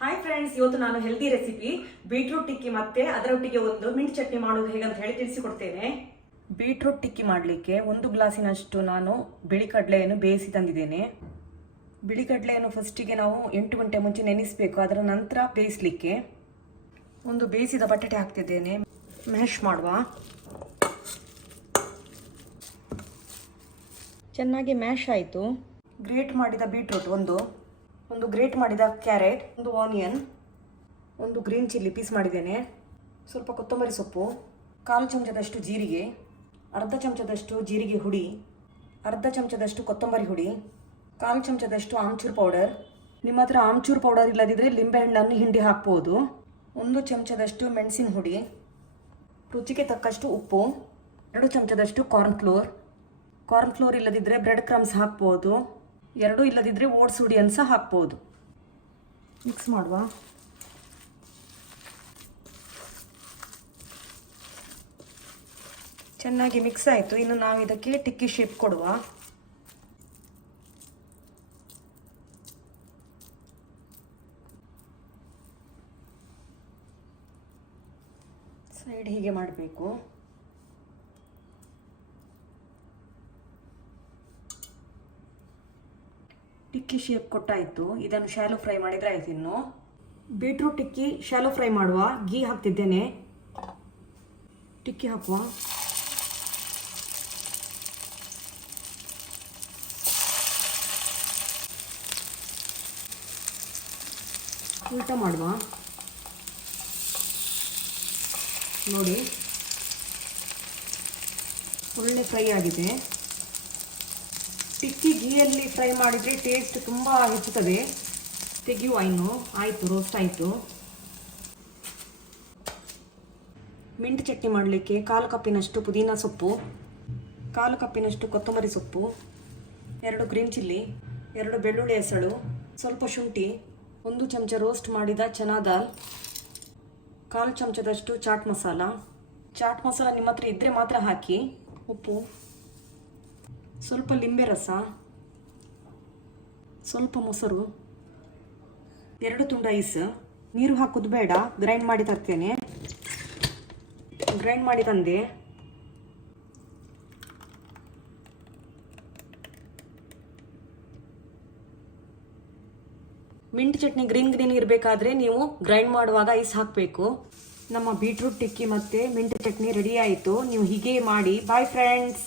Hi friends, ಇವತ್ತು ನಾನು healthy recipe beetroot ಟಿಕ್ಕಿ ಮತ್ತೆ ಅದರೊಟ್ಟಿಗೆ ಒಂದು ಮಿಂಟ್ ಚಟ್ನಿ ಮಾಡೋದು ಹೇಗಂತ ಹೇಳಿ ತಿಳಿಸಿಕೊಡ್ತೇನೆ. ಬೀಟ್ರೂಟ್ ಟಿಕ್ಕಿ ಮಾಡಲಿಕ್ಕೆ 1 ಗ್ಲಾಸಿನಷ್ಟು ನಾನು ಬಿಳಿ ಕಡಲೆಯನ್ನು ಬೇಯಿಸಿ ತಂದಿದ್ದೇನೆ. ಬಿಳಿ ಕಡಲೆಯನ್ನು ಫಸ್ಟಿಗೆ ನಾವು 8 ಗಂಟೆ ಮುಂಚೆ ನೆನೆಸಬೇಕು. ಅದರ ನಂತರ ಬೇಯಿಸಲಿಕ್ಕೆ ಒಂದು ಬೇಯಿಸಿದ ಬಟಾಟೆ ಹಾಕ್ತಿದ್ದೇನೆ. ಮ್ಯಾಶ್ ಮಾಡುವ. ಚೆನ್ನಾಗಿ ಮ್ಯಾಶ್ ಆಯಿತು. ಗ್ರೇಟ್ ಮಾಡಿದ ಬೀಟ್ರೂಟ್ ಒಂದು ಗ್ರೇಟ್ ಮಾಡಿದ ಕ್ಯಾರೆಟ್, ಒಂದು ಆನಿಯನ್, ಒಂದು ಗ್ರೀನ್ ಚಿಲ್ಲಿ ಪೀಸ್ ಮಾಡಿದ್ದೇನೆ, ಸ್ವಲ್ಪ ಕೊತ್ತಂಬರಿ ಸೊಪ್ಪು, 1/4 ಚಮಚದಷ್ಟು ಜೀರಿಗೆ, ಅರ್ಧ ಚಮಚದಷ್ಟು ಜೀರಿಗೆ ಹುಡಿ, ಅರ್ಧ ಚಮಚದಷ್ಟು ಕೊತ್ತಂಬರಿ ಹುಡಿ, 1/4 ಚಮಚದಷ್ಟು ಆಮ್ಚೂರ್ ಪೌಡರ್. ನಿಮ್ಮ ಹತ್ರ ಆಮ್ಚೂರ್ ಪೌಡರ್ ಇಲ್ಲದಿದ್ದರೆ ಲಿಂಬೆಹಣ್ಣನ್ನು ಹಿಂಡಿ ಹಾಕ್ಬೋದು. 1 ಚಮಚದಷ್ಟು ಮೆಣಸಿನ ಹುಡಿ, ರುಚಿಗೆ ತಕ್ಕಷ್ಟು ಉಪ್ಪು, 2 ಚಮಚದಷ್ಟು ಕಾರ್ನ್ ಫ್ಲೋರ್ ಇಲ್ಲದಿದ್ದರೆ ಬ್ರೆಡ್ ಕ್ರಮ್ಸ್ ಹಾಕ್ಬೋದು. 2 ಇಲ್ಲದಿದ್ದರೆ ಓಟ್ಸ್ ಹುಡಿಯನ್ನು ಸಹ ಹಾಕ್ಬೋದು. ಮಿಕ್ಸ್ ಮಾಡುವ. ಚೆನ್ನಾಗಿ ಮಿಕ್ಸ್ ಆಯಿತು. ಇನ್ನು ನಾವು ಇದಕ್ಕೆ ಟಿಕ್ಕಿ ಶೇಪ್ ಕೊಡುವ. ಸೈಡ್ ಹೀಗೆ ಮಾಡಬೇಕು. ಟಿಕ್ಕಿ ಶೇಪ್ ಕೊಟ್ಟಾಯಿತು. ಇದನ್ನು ಶಾಲೋ ಫ್ರೈ ಮಾಡಿದರೆ ಆಯ್ತು. ಇನ್ನು ಬೀಟ್ರೂಟ್ ಟಿಕ್ಕಿ ಶಾಲೋ ಫ್ರೈ ಮಾಡುವ. ಗೀ ಹಾಕ್ತಿದ್ದೇನೆ. ಟಿಕ್ಕಿ ಹಾಕುವ. ಉಲ್ಟಾ ಮಾಡುವ. ನೋಡಿ, ಒಳ್ಳೆ ಫ್ರೈ ಆಗಿದೆ. ಟಿಕ್ಕಿ ಗೀಯಲ್ಲಿ ಫ್ರೈ ಮಾಡಿದರೆ ಟೇಸ್ಟ್ ತುಂಬ ಹೆಚ್ಚುತ್ತದೆ. ತೆಗೆಯುವ. ಇನ್ನು ಆಯಿತು, ರೋಸ್ಟ್ ಆಯಿತು. ಮಿಂಟ್ ಚಟ್ನಿ ಮಾಡಲಿಕ್ಕೆ 1/4 ಕಪ್ಪಿನಷ್ಟು ಪುದೀನ ಸೊಪ್ಪು, 1/4 ಕಪ್ಪಿನಷ್ಟು ಕೊತ್ತಂಬರಿ ಸೊಪ್ಪು, 2 ಗ್ರೀನ್ ಚಿಲ್ಲಿ, 2 ಬೆಳ್ಳುಳ್ಳಿ ಹೆಸಳು, ಸ್ವಲ್ಪ ಶುಂಠಿ, 1 ಚಮಚ ರೋಸ್ಟ್ ಮಾಡಿದ ಚನಾ ದಾಲ್, 1/4 ಚಮಚದಷ್ಟು ಚಾಟ್ ಮಸಾಲ ನಿಮ್ಮ ಹತ್ರ ಇದ್ದರೆ ಮಾತ್ರ ಹಾಕಿ, ಉಪ್ಪು, ಸ್ವಲ್ಪ ಲಿಂಬೆ ರಸ, ಸ್ವಲ್ಪ ಮೊಸರು, 2 ತುಂಡು ಐಸ್. ನೀರು ಹಾಕೋದು ಬೇಡ, ಗ್ರೈಂಡ್ ಮಾಡಿ ತರ್ತೇನೆ. ಗ್ರೈಂಡ್ ಮಾಡಿ ತಂದೆ. ಮಿಂಟ್ ಚಟ್ನಿ ಗ್ರೀನ್ ಇರಬೇಕಾದ್ರೆ ನೀವು ಗ್ರೈಂಡ್ ಮಾಡುವಾಗ ಐಸ್ ಹಾಕಬೇಕು. ನಮ್ಮ ಬೀಟ್ರೂಟ್ ಟಿಕ್ಕಿ ಮತ್ತು ಮಿಂಟ್ ಚಟ್ನಿ ರೆಡಿ ಆಯಿತು. ನೀವು ಹೀಗೆ ಮಾಡಿ. Bye friends.